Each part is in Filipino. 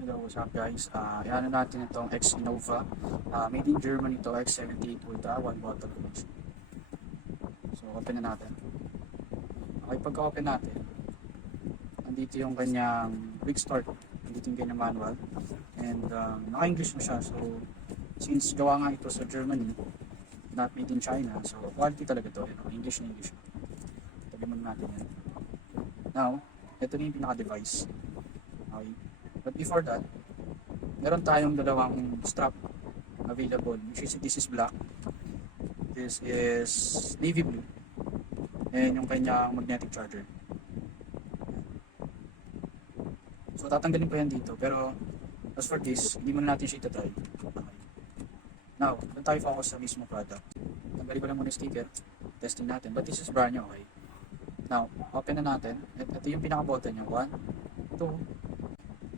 Hello, what's up guys? Iano natin itong X Innova. Made in Germany ito, X78 Ultra, 1 bottle connection. So, open na natin. Okay, pagka-open natin, nandito yung kanyang quick start. Nandito yung kanyang manual. And naka-English na siya. So, since gawa nga ito sa Germany, not made in China, so quality talaga ito. English na English. Tabi muna natin yan. Now, ito na yung pinaka-device. Okay. But before that, meron tayong dalawang strap available. This is black. This is navy blue. And yung kanyang magnetic charger. So tatanggalin ko yan dito. Pero as for this, hindi muna natin siya itatry. Okay. Now, doon tayo focus sa mismo product. Tanggalin ko lang muna yung sticker. Testing natin. But this is brand new, okay? Now, open na natin. Ito yung pinaka-button niya. 1, 2,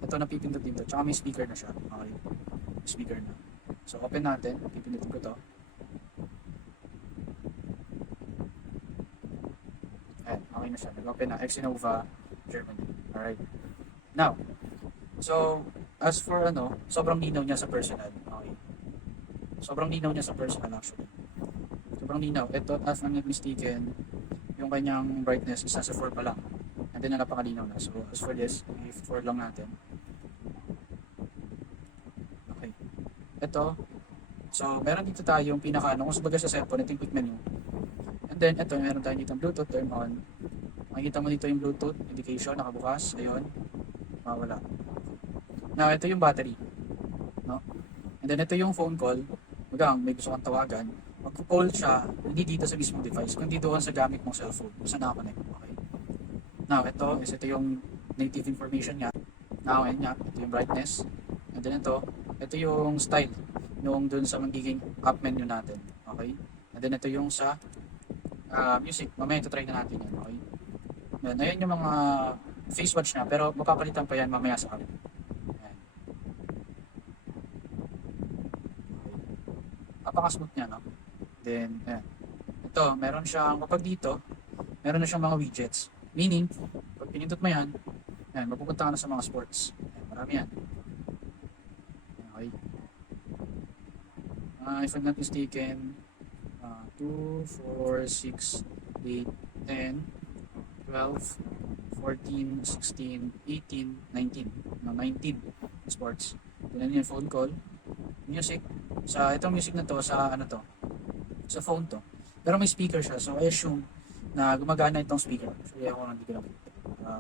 ito napipindot dito, tsaka may speaker na siya. Okay, speaker na. So open natin, pipindutin ko to. Ayan, okay na siya. Nag-open na, X Innova, Germany. Alright. Now, so as for sobrang linaw niya sa personal. Okay. Sobrang linaw niya sa personal actually. Sobrang linaw. Ito, as ang mistaken, yung kanyang brightness is nasa 4 pa lang. And then napakalinaw na. So as for this, i-4 lang natin. Okay. Ito. So meron dito tayong pinaka kung sabaga sa cellphone, ito yung quick menu. And then ito, meron tayong dito Bluetooth, turn on. Makikita mo dito yung Bluetooth indication, nakabukas. Ayun. Mawala. Now, ito yung battery. No? And then ito yung phone call. Magang may gusto kang tawagan. Mag-call siya, hindi dito sa mismong device, kundi doon sa gamit mong cellphone. Kung saan nakakonect. Okay. Now, ito yung native information niya. Now, ayan niya, ito yung brightness. And then ito yung style yung dun sa magiging app menu natin. Okay? And then ito yung sa music. Mamaya ito try na natin yan. Okay? Yan, ayan yung mga face watch na, pero magpapalitan pa yan mamaya sa akin. Ayan. Okay. Apaka-smooth niya, no? Then, ayan. Ito, meron siyang, kapag dito, meron na siyang mga widgets. Meaning, pag pinindot mo yan, mapupunta ka na sa mga sports. Ayan, marami yan. Okay. If I'm not mistaken, 2, 4, 6, 8, 10, 12, 14, 16, 18, 19. 19 sports. Then yung phone call, music. Itong music na to, sa phone to. Pero may speaker siya, so I assume na gumagana itong speaker. So, ako hindi ko lang.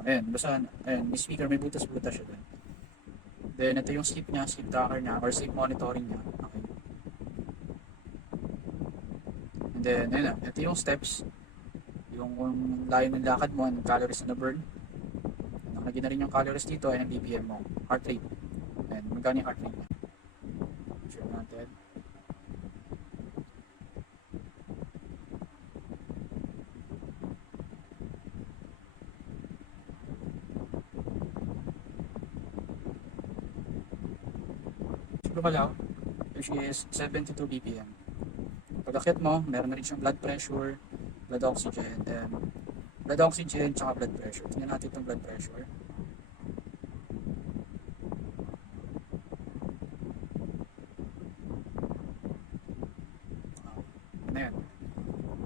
Ayan, may speaker, may butas-butas siya dun. Then, ito yung sleep niya, sleep tracker niya, or sleep monitoring niya. Okay. And then, ayun na, ito yung steps. Yung layo ng lakad mo, ang calories na burn. Nakalagay na rin yung calories dito, ay ang BPM mo, heart rate. Ayan, magkano yung heart rate niya. Share natin. Lumalaw, which is 72 BPM. Pag akyat mo, meron na rin siyang blood pressure, blood oxygen, tsaka blood pressure. Tingnan natin itong blood pressure. Ano yan?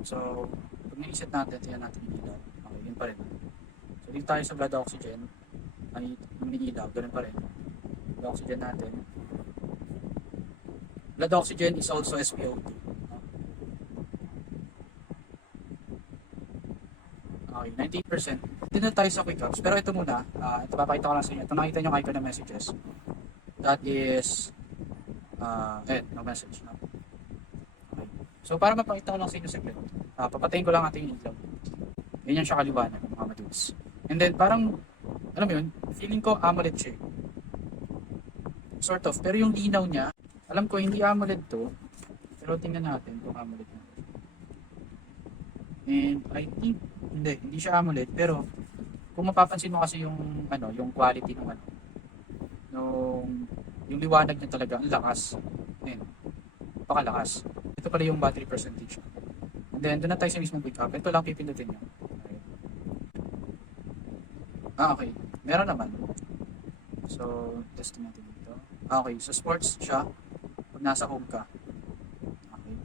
So, pag nilisit natin, tingnan natin yung ilaw. Okay, yun pa rin. So, dito tayo sa blood oxygen, ay umiilaw, ganun pa rin. Blood oxygen natin. Blood oxygen is also SpO2. Okay, 98%. Hindi na tayo sa quick ups. Pero ito muna, ito papakita ko lang sa inyo. Ito nakita nyo icon na messages. That is, no message. No? Okay. So para mapakita ko lang sa inyo saglit, papatayin ko lang ating ilaw. Ganyan siya kaliwanag, mga madudes. And then parang, alam mo yun, feeling ko AMOLED siya. Sort of. Pero yung linaw niya, alam ko hindi AMOLED to, pero tingnan natin kung AMOLED na. And I think hindi siya AMOLED, pero kung mapapansin mo kasi yung yung quality ng yung liwanag niya talaga, ang lakas. Ayun. Pakalakas. Ito pala yung battery percentage. And then doon na tayo sa mismong quick up. Ito lang pipindutin niyo. Okay. Okay. Meron naman. So, testing natin dito. Okay, so sports siya pag nasa home ka. Okay.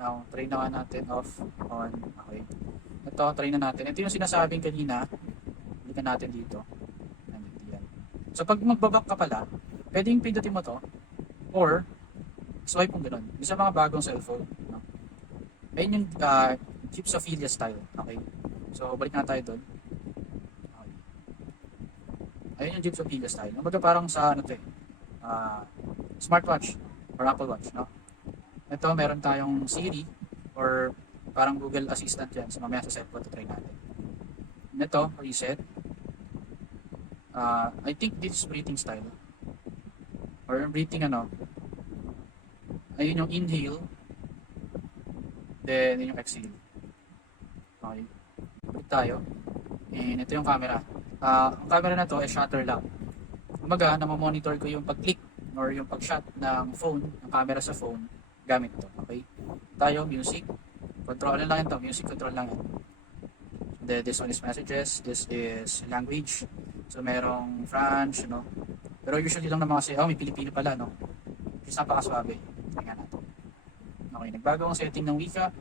Now, try na nga natin off, on. Okay. Ito, try na natin. Ito yung sinasabing kanina. Balikan natin dito. Nandito yan. So, pag magbaback ka pala, pwedeng pindutin mo to or swipe mo ganun. Yung sa mga bagong cellphone. No? Ayun yung Gypsophilia style. Okay. So, balik na tayo doon. Okay. Ayun yung Gypsophilia style. Kumbaga parang sa ano to eh. Smartwatch or Apple Watch. No? Ito, meron tayong Siri or parang Google Assistant yan. So, mamaya sa cellphone to try natin. Ito, reset. I think this is breathing style. Or breathing ano. Ayun yung inhale. Then, yun yung exhale. Okay. Balik tayo. And ito yung camera. Ang camera na to ay shutter lang. Kumbaga, namamonitor ko yung pag-click or yung pag-shot ng phone, ng camera sa phone, gamit to. Okay? Tayo, music. Control lang yan to. Music control lang yan. Then, this one is messages. This is language. So, merong French, no? Pero usually lang naman kasi, may Pilipino pala, no? Kasi napakaswabe. Tingnan natin. Okay, nagbago ang setting ng wika.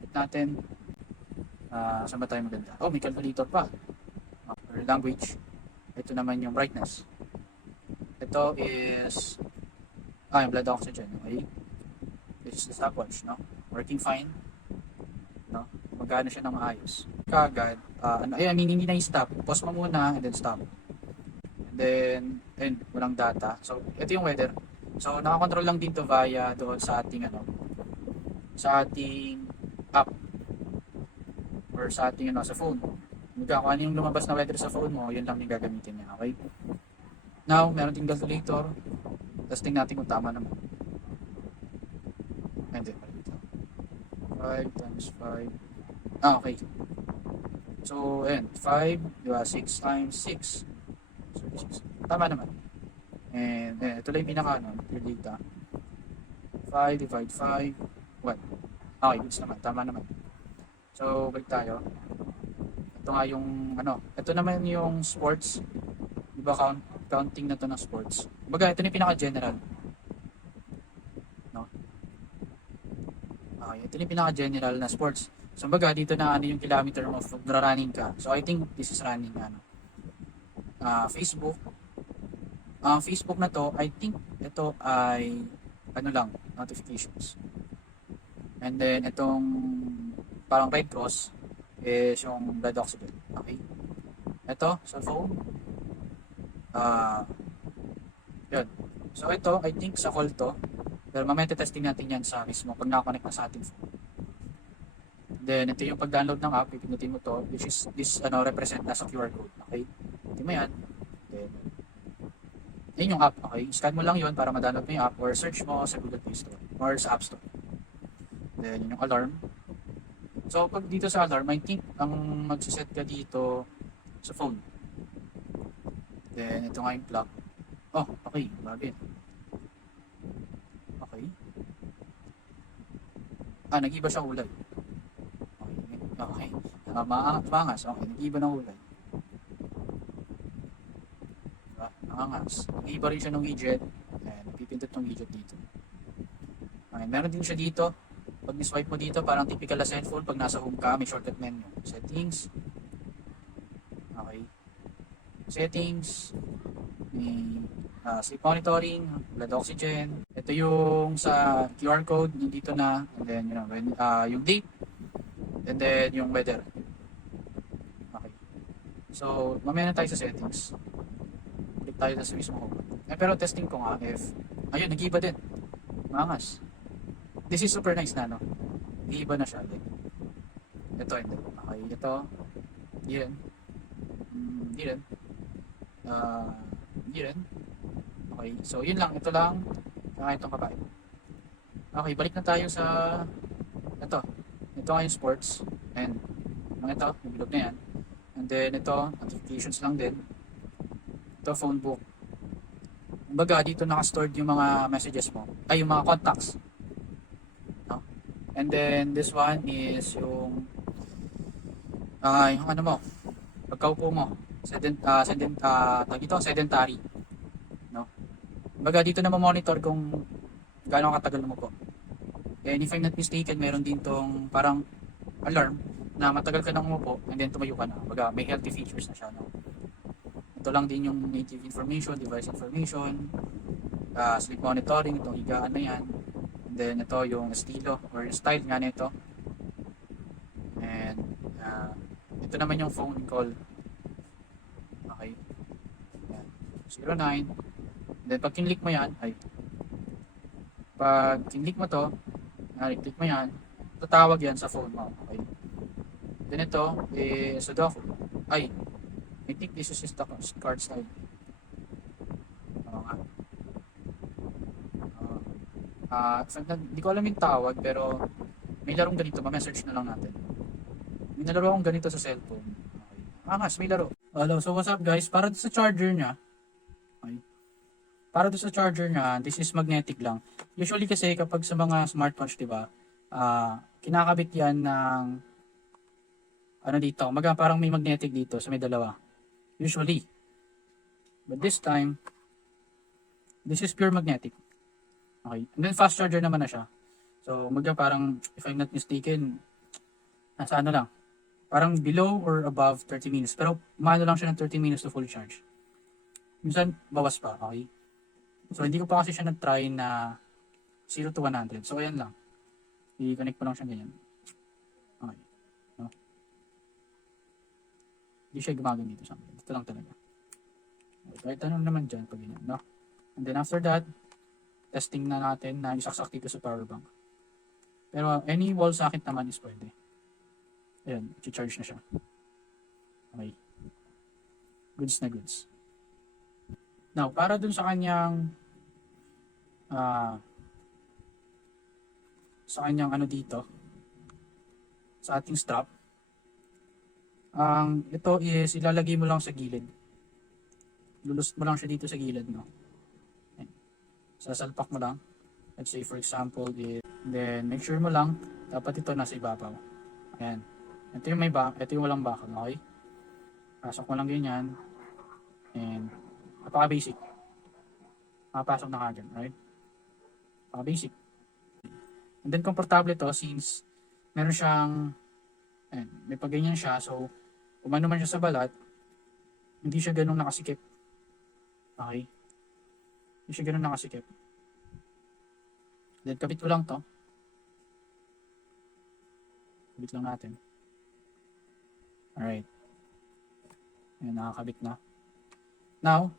Hit natin. Saan ba tayo maganda? May calculator pa. Or language. Ito naman yung brightness. Ito is yung blood oxygen. Okay. This is the stopwatch, no? Working fine. No? Magana siya ng maayos. Kagad, hindi na i-stop. Pause mo muna and then stop. And then, walang data. So, ito yung weather. So, nakakontrol lang dito via doon sa ating sa ating app or sa ating sa phone. Kung ano yung lumabas na weather sa phone mo, yun lang yung gagamitin niya. Okay? Now, meron din calculator. Testing natin kung tama naman. And then, 5 times 5. Okay. So, ayan. 5, diba? 6 times 6. So, 6. Tama naman. And, ito lang yung your data. 5 divide 5. 1. Okay, goods naman. Tama naman. So, balik tayo. Ito nga yung, ito naman yung sports. Diba, counting na to ng sports. Baga, ito na yung pinaka-general. No? Okay, ito na yung pinaka-general na sports. So, baga, dito na yung kilometer mo running ka. So, I think this is running, Facebook. Facebook na to, I think ito ay, notifications. And then, itong parang red cross is yung blood oxygen. Okay? Ito, cellphone. Yun. So, ito, I think sa call to. Pero mamaya testing natin yan sa mismo pag nakakonect na sa ating phone. Then, ito yung pag-download ng app, pipindutin mo to, which is this, represent na sa QR code. Okay? Ito mo yan. Then, yun yung app. Okay? Scan mo lang yun para ma-download mo yung app or search mo sa Google Play Store or sa App Store. Then, yun yung alarm. So, pag dito sa alarm, I think ang magsiset ka dito sa phone. Then, ito nga yung clock. Okay. Bagay. Okay. Nag-iba siya kulay. Okay. Maangas. Okay, nag-iba ng kulay. Diba? Maangas. Nag-iba rin siya ng widget. Ayan, pipindot ng widget dito. Okay, meron din siya dito. Pag ni-swipe mo dito, parang typical na cellphone. Pag nasa home ka, may shortcut menu. Settings. Okay. Settings. May sleep monitoring, blood oxygen. Ito yung sa QR code, dito na. And then, yung date. And then, yung weather. Okay. So, mamaya na tayo sa settings. Balik tayo sa mismo home. Pero testing ko nga if, ayun, nag-iba din. Mangas. This is super nice na, no? Nag-iba na siya. Ito, hindi. Okay, ito. Hindi rin. Hindi rin. Hindi rin. Okay, so yun lang. Ito lang. Saka itong kabain. Okay, balik na tayo sa ito. Ito nga yung sports. And ito, yung bilog na yan. And then ito, notifications lang din. Ito, phone book. Kumbaga, dito naka-stored yung mga messages mo. Ay, yung mga contacts. No? And then, this one is yung pagkaupo mo. sedentary, no? Baga dito na monitor kung gaano katagal mo po. And if I'm not mistaken, meron din tong parang alarm na matagal ka nang umupo and then tumayo ka na. Baga may healthy features na siya, no? Ito lang din yung native information, device information, sleep monitoring, itong higaan na yan. And then ito yung estilo or style nga nito. And ito naman yung phone call. Okay. Yan. 09. And then pag kinlik mo yan, pag kinlik mo to, click mo yan, tatawag yan sa phone mo. Okay. Then ito, Sudoku. I think this is just the card style. Oo nga. Hindi ko alam yung tawag, pero may larong ganito, ma-message na lang natin. May nalaro akong ganito sa cellphone. Okay. May laro. Hello, so what's up guys? Para sa charger niya, okay. Para sa charger niya, this is magnetic lang. Usually kasi kapag sa mga smartwatch, di ba, kinakabit yan ng dito, parang may magnetic dito sa may dalawa. Usually. But this time, this is pure magnetic. Okay. And then fast charger naman na siya. So, parang, if I'm not mistaken, nasa lang, parang below or above 30 minutes. Pero, maano lang siya ng 30 minutes to full charge. Minsan, bawas pa. Okay. So, hindi ko pa kasi siya nag-try na 0 to 100. So, ayan lang. I-connect ko lang siya ganyan. Okay. No? Hindi siya gumagan dito sa akin. Dito lang talaga. Okay. Kahit anong naman dyan pag ganyan. No? And then after that, testing na natin na isaksak dito sa power bank. Pero any wall socket naman is pwede. Ayan, i-charge na siya. Okay. Goods na goods. Now, para dun sa kanyang dito, sa ating strap, ito is ilalagay mo lang sa gilid. Lulusot mo lang siya dito sa gilid, no? Ayan. Sasalpak mo lang. Let's say for example, then make sure mo lang, dapat ito nasa ibabaw. Ayan. Ito yung ito yung walang bakal, okay? Pasok mo lang ganyan. And, napaka-basic. Makapasok na kagad, right? Napaka-basic. And then, komportable to since meron siyang, may pagganyan siya. So, kung ano man siya sa balat, hindi siya ganun nakasikip. Okay? Hindi siya ganun nakasikip. Then, kabit ko lang to. Kabit lang natin. Alright. Ayan, nakakabit na. Now,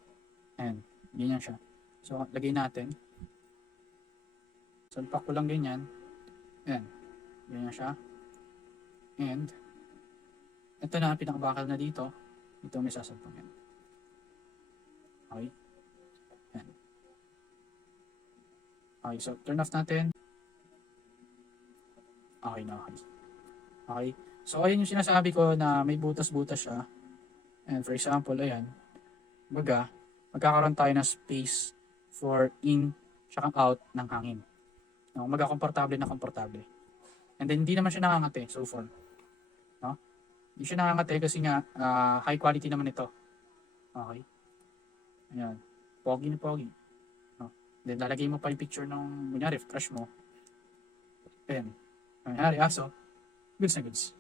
ganyan siya. So, lagay natin. Salpak ko lang ganyan. Ayan. Ganyan siya. And, ito na, pinakabakal na dito. Ito may sasalpak yan. Okay. Ayan. Okay, so, turn off natin. Okay na, okay. Okay. So, ayun yung sinasabi ko na may butas-butas siya. And for example, ayan. Magkakaroon tayo ng space for in tsaka out ng hangin. No, komportable na komportable. And then, hindi naman siya nakangate so far. No? Hindi siya nakangate kasi nga, high quality naman ito. Okay. Ayan. Pogi na pogi. No? Then, lalagay mo pa yung picture ng, kunyari, crush mo. Ayan. Kunyari, aso. Goods na goods.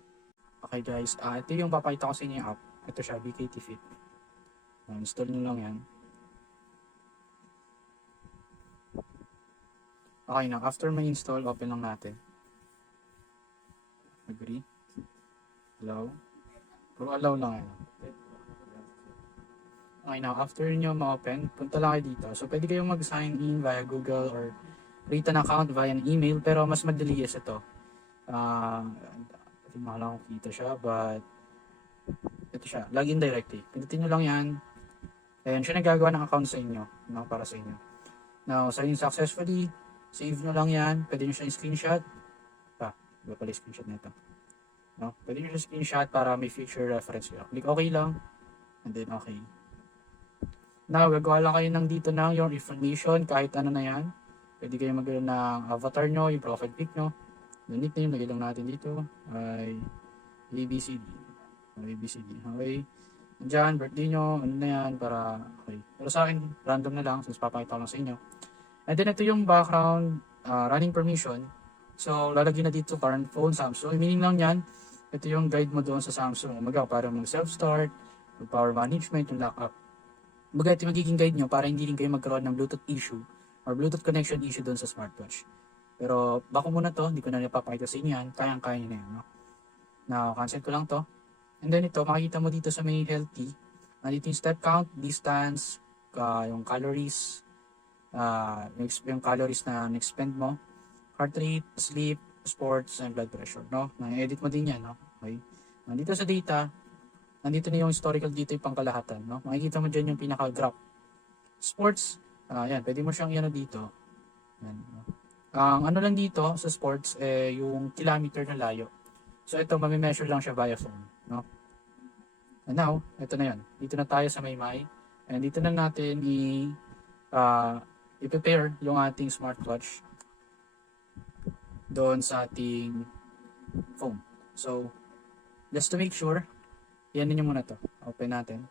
Okay guys, ito yung papakita ko sa inyo yung app. Ito siya, BKT Fit. Install nyo lang yan. Okay na, after may install, open lang natin. Agree. Allow. Puro allow lang yan. Okay na, after nyo ma-open, punta lang kayo dito. So, pwede kayong mag-sign in via Google or create an account via an email, pero mas madali is ito. Hindi mo lang kita siya, but ito siya, login directly. Pindutin nyo lang yan. Ayan, siya nagagawa ng account sa inyo, no, para sa inyo. Now, sign in successfully, save nyo lang yan. Pwede nyo siya screenshot. Iba pala screenshot nito. No? Pwede nyo siya screenshot para may future reference kayo. Click OK lang, and then OK. Now, gagawa lang kayo ng dito ng your information, kahit ano na yan. Pwede kayo magkaroon ng avatar nyo, yung profile pic nyo. The nickname, lagay lang natin dito ay ABCD. Okay. Diyan, birthday nyo, ano na yan, para, okay. Pero sa akin, random na lang, since papakita ko lang sa inyo. And then ito yung background, running permission. So, lalagyan na dito current phone, Samsung. Meaning lang yan, ito yung guide mo doon sa Samsung. Umaga, para mag self-start, mag power management, yung lockup. Umaga, ito yung magiging guide nyo para hindi rin kayo magkaroon ng Bluetooth issue or Bluetooth connection issue doon sa smartwatch. Pero, bako muna to, hindi ko na napapakita sa inyo yan, kayang-kaya na yan. No? Now, cancel ko lang to. And then ito, makikita mo dito sa may healthy, nandito yung step count, distance, yung calories, yung calories na na-expend mo, heart rate, sleep, sports, and blood pressure, no? Na-edit mo din yan, no? Okay. Nandito sa data, nandito na yung historical dito yung pangkalahatan, no? Makikita mo dyan yung pinaka-graph. Sports, yan, pwede mo siyang ano dito. Yan, no? Ang ano lang dito sa sports, yung kilometer na layo. So ito, mamimeasure lang siya via phone, no? And now, ito na yan. Dito na tayo sa Maymay. And dito na natin i-prepare yung ating smartwatch doon sa ating phone. So, just to make sure, yan nyo muna to. Open natin.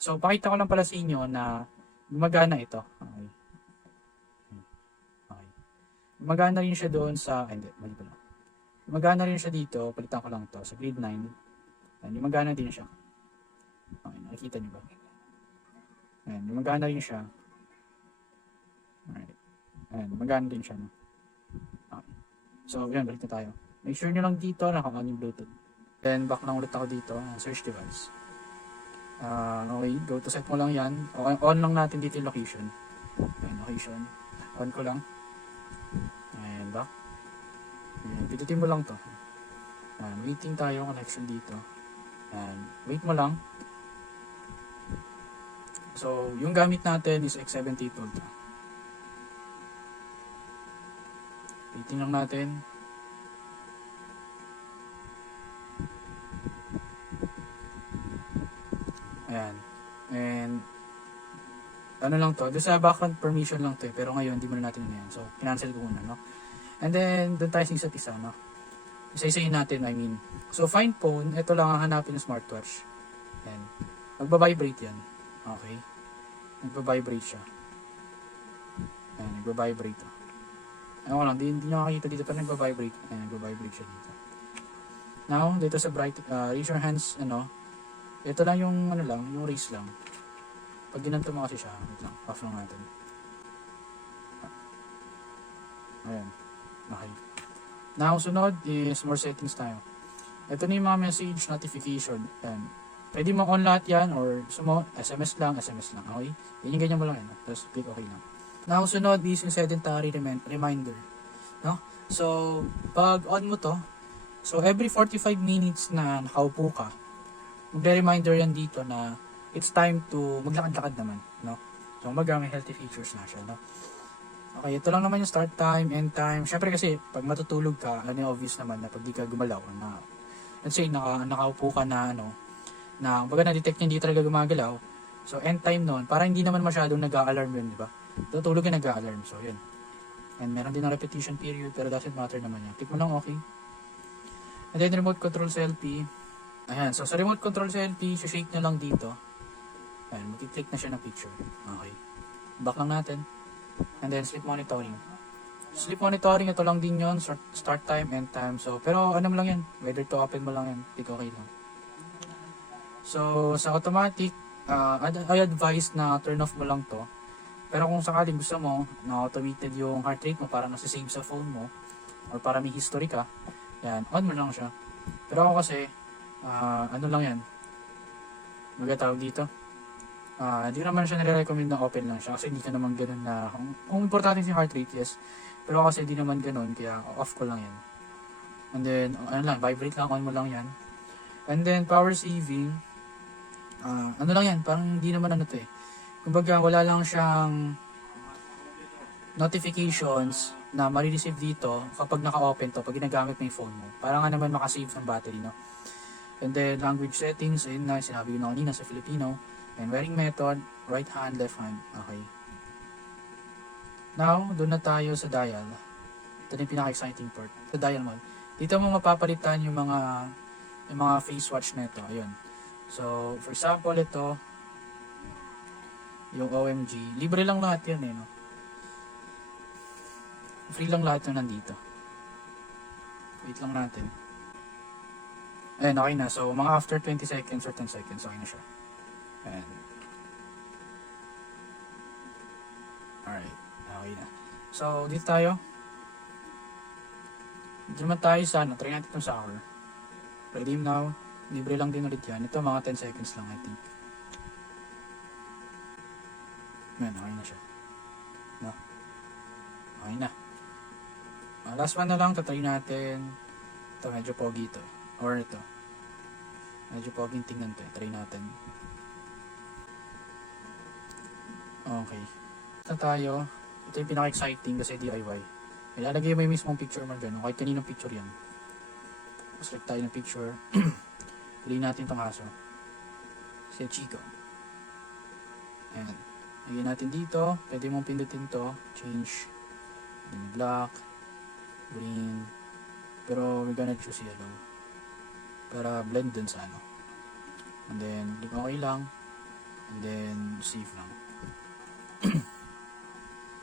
So, pakita ko lang pala sa inyo na gumagana ito. Okay. Okay. Gumagana rin siya doon sa, hindi, mali pala. Gumagana rin siya dito, palitan ko lang to sa grade 9. Ayan, gumagana din siya. Okay, nakikita nyo ba? Ayan, gumagana rin siya. Alright. Ayan, gumagana din siya. No? Okay. So, yan, balik na tayo. Make sure nyo lang dito, naka-on yung Bluetooth. Then, back lang ulit ako dito, search device. Okay, go to set mo lang yan. Okay, on lang natin dito yung location. Ayan, location. On ko lang. And back. Ayan, pindutin mo lang to. Ayan, waiting tayo, connection dito. Ayan, wait mo lang. So, yung gamit natin is X78 Ultra. Waiting lang natin. Ayan. And, ano lang to, doon sa background permission lang to pero ngayon, hindi muna natin yan. So, kinancel ko muna, no? And then, doon tayo sa isa't isa, no? Isa-isahin natin, I mean. So, find phone, ito lang ang hanapin ng smartwatch. Ayan. Magbabibrate yan. Okay. Magbabibrate siya. Ayan, magbabibrate to. Ano lang, hindi nyo makikita dito pero nagbabibrate. Ayan, nagbabibrate siya dito. Now, dito sa bright, raise your hands, ito lang yung, yung raise lang. Pag ginanto mo kasi siya, wait lang, off lang natin. Ayan. Okay. Now, sunod is more settings tayo. Ito na yung mga message notification. Ayan. Pwede mo on lahat yan or SMS lang. Okay? Yan yung ganyan mo lang yan. Tapos click okay lang. Now, sunod is yung sedentary reminder. No? So, pag on mo to, so every 45 minutes na nakaupo ka, magre-reminder yan dito na it's time to maglakad-lakad naman. No? So, may healthy features na siya. No? Okay, ito lang naman yung start time, end time. Syempre kasi, pag matutulog ka, obvious naman na pag di ka gumalaw, na, let's say, nakaupo ka na, na, baga na-detect niya hindi talaga gumagalaw. So, end time nun, para hindi naman masyadong nag-a-alarm yun, di ba? Tutulog ka nag-a-alarm, so yun. And meron din ang repetition period, pero doesn't matter naman yan. Click mo lang okay. And then, remote control selfie. Ayan, so sa remote control selfie, shake nyo lang dito. Ayan, mag-click na siya ng picture. Okay. Back lang natin. And then sleep monitoring. Sleep monitoring, ito lang din yun. Start time, end time. So, pero ano mo lang yan. Whether to open mo lang yan. Click okay lang. So, sa automatic, I advise na turn off mo lang to. Pero kung sakaling gusto mo, na automated yung heart rate mo para nasa-save sa phone mo, or para may history ka, yan, on mo lang siya. Pero ako kasi, ano lang yan. Magatawag dito. Hindi naman siya nire-recommend na open lang siya kasi hindi ka naman ganun na kung importante si heart rate, yes, pero kasi hindi naman ganun kaya off ko lang yan. And then ano lang, vibrate lang, on mo lang yan. And then power saving, ano lang yan, parang hindi naman ano to eh, kumbaga wala lang siyang notifications na marireceive dito kapag naka-open to, pag ginagamit mo yung phone mo, para nga naman makasave ng battery, no? And then language settings, ayun na, sinabi ko na kanina sa Filipino. And wearing method, right hand, left hand. Okay. Now, doon na tayo sa dial. Ito na yung pinaka-exciting part. Sa dial mode. Dito mo mapapalitan yung mga face watch nito. Ayun. So, for example, ito, yung OMG, libre lang lahat yan eh, no? Free lang lahat yung nandito. Wait lang natin. Ayan, okay na. So, mga after 20 seconds or 10 seconds, okay na siya. Ayan. Alright, okay na. So, dito tayo. Dito naman tayo sa, try natin itong sour. Redeem now. Libre lang din ulit yan. Ito, mga 10 seconds lang, I think. Ayan, okay na siya. No? Okay na. Last one na lang, tatry natin. Ito, medyo pogi ito. Or ito. Medyo pogi tingnan ito. Try natin. Okay. Ito tayo. Ito yung pinaka-exciting kasi DIY. Ilalagay mo yung mismong picture mo gano'n. Kahit kaninong picture yan. Select tayo ng picture. Piliin natin itong aso. Si Chico. Ayan. Lagyan natin dito. Pwede mong pindutin to. Change. Black. Green. Pero we're gonna choose yellow. Para blend dun sa ano. And then, click okay lang. And then, save lang.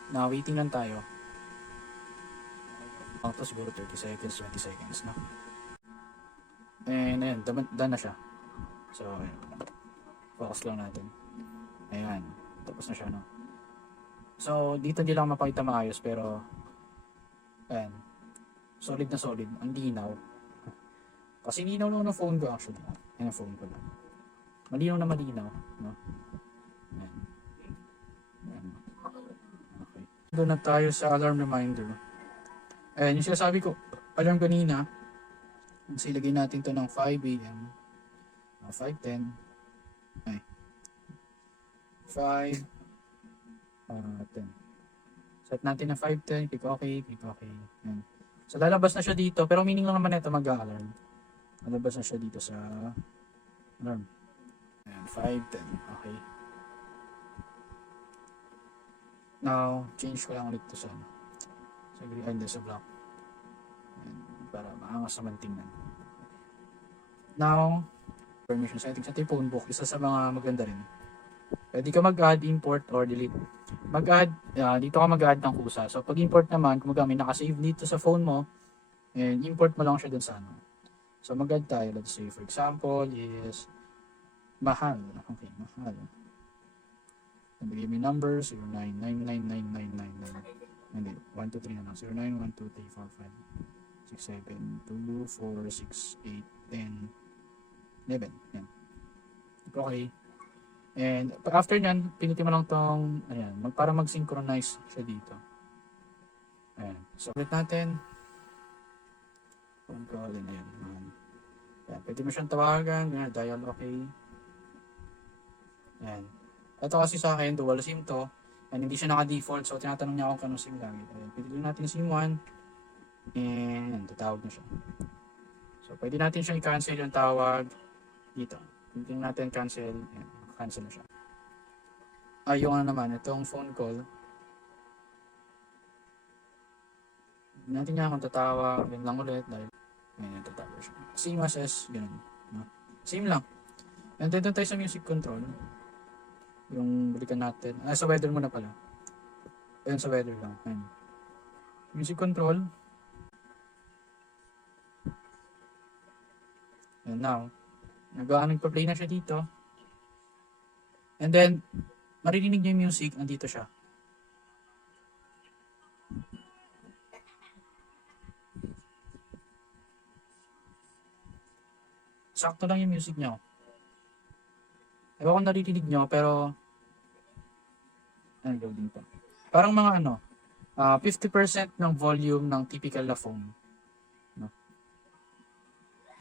Now, waiting lang tayo. Ito siguro 30 seconds, 20 seconds, no? And ayan, done na siya. So, ayan. Focus lang natin. Ayan, tapos na siya, no? So, dito hindi lang mapakita maayos, pero ayan, solid na solid. Ang linaw. Kasi linaw lang ng phone ko actually. Ayan ang phone ko lang. Malinaw na malinaw, no? Ayan. Ayan. Okay. Doon na tayo sa alarm reminder. Ayan, yung sinasabi ko, alarm kanina, kasi ilagay natin to ng 5 a.m. 5:10. Ay. 5, 10. Set natin na 5:10, click okay, click okay. Ayan. So lalabas na siya dito, pero meaning lang naman ito mag-alarm. Lalabas na siya dito sa alarm. Ayan, 5:10, okay. Now, change ko lang ulit to sa green, and sa black. Ayan, para maangas naman tingnan. Now, permission settings sa phone book, isa sa mga maganda rin. Pwede ka mag-add, import, or delete. Mag-add, dito ka mag-add ng kusa. So, pag import naman, kung may nakasave dito sa phone mo, and import mo lang siya dun sa ano. So, mag-add tayo. Let's say, for example, is mahal. Okay, mahal. Nabigay mo yung number, 09999999. Hindi, 1, 2, 3 na lang. 09, 1, 2, 3, 4, 5, 6, 7, 2, 4, 6, 8, 10, 11. Yan. Okay. And after nyan, pinutin mo lang tong, ayan, para mag-synchronize siya dito. Ayan. So, ulit natin. Phone call, and ayan. Ayan. Pwede mo siyang tawagan. Ayan, dial okay. Ayan. Ito kasi sa akin, dual SIM to. And hindi siya naka-default. So, tinatanong niya ako kanong SIM gamit. Ayan. Pilitin natin SIM 1. And, tatawag na siya. So, pwede natin siyang i-cancel yung tawag dito. Pilitin natin cancel. Ayan. Cancel na siya. Yung ano naman, itong phone call. Hindi natin niya kung tatawag. Yun lang ulit. Dahil, ayan, tatawag siya. Same as S. Ganun. No? Same lang. And then, tayo sa music control. Yung balikan natin. Sa weather muna pala. Ayan, sa weather lang. Ayan. Music control. And now, nagpa-play na siya dito. And then, maririnig niyo yung music, andito siya. Sakto lang yung music niyo. Ewan kung naririnig niyo, pero loading pa. Parang mga 50% ng volume ng typical na phone. No?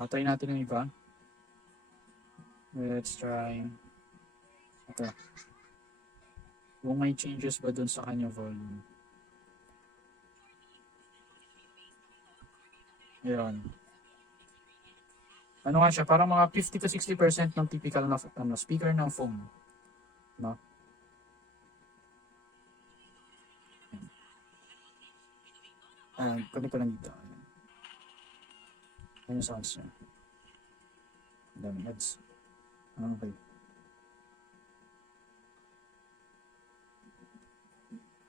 Try natin yung iba. Let's try ito. Kung may changes ba dun sa kanyang volume. Ayun. Ano nga siya, parang mga 50 to 60% ng typical na speaker ng phone. No? Kunin ko lang dito. Ayan yung sounds niya. Ang daming ads. Okay.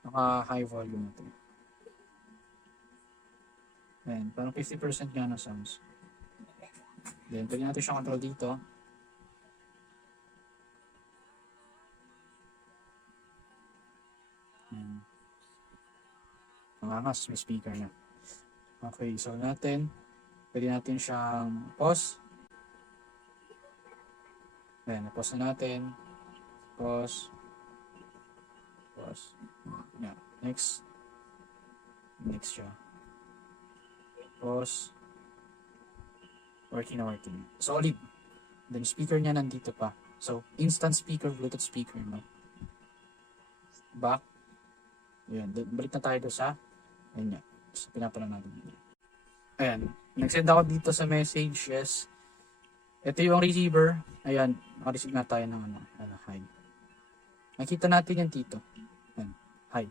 Naka-high volume ito. Ayan, parang 50% nga ng sounds. Then, pwede natin siyang control dito. Ayan. Mangangas, may speaker na. Okay, so natin, pwede natin siyang pause. Ayan, na-pause na natin. Pause. Pause. Yeah. Next. Next siya. Pause. Working na working. Solid. Then speaker niya nandito pa. So, instant speaker, Bluetooth speaker, no? Back. Ayan, balik na tayo doon sa, ayan nga. So, pinapala natin. Ayan. Nag-send ako dito sa message, yes. Ito yung receiver. Ayan, naka-receive na tayo ng hi. Nakita natin yan dito. Ayan, hi.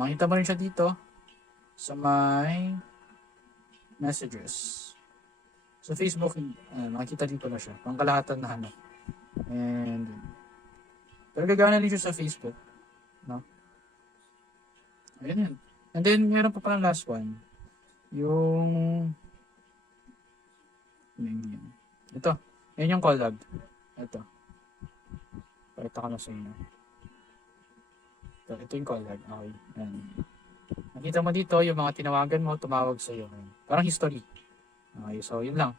Makita mo rin siya dito sa my messages. Sa Facebook, makikita dito na siya. Pangkalahatan na ano. And, pero gagana din siya sa Facebook. No? Ayan yan. And then, meron pa pala last one. Yung, yan. Ito. Yan yung call log. Ito. Pakita ko na sa inyo. Ito yung call log. Okay. Ayan. Nakita mo dito yung mga tinawagan mo, tumawag sa iyo. Parang history. Okay, so yun lang.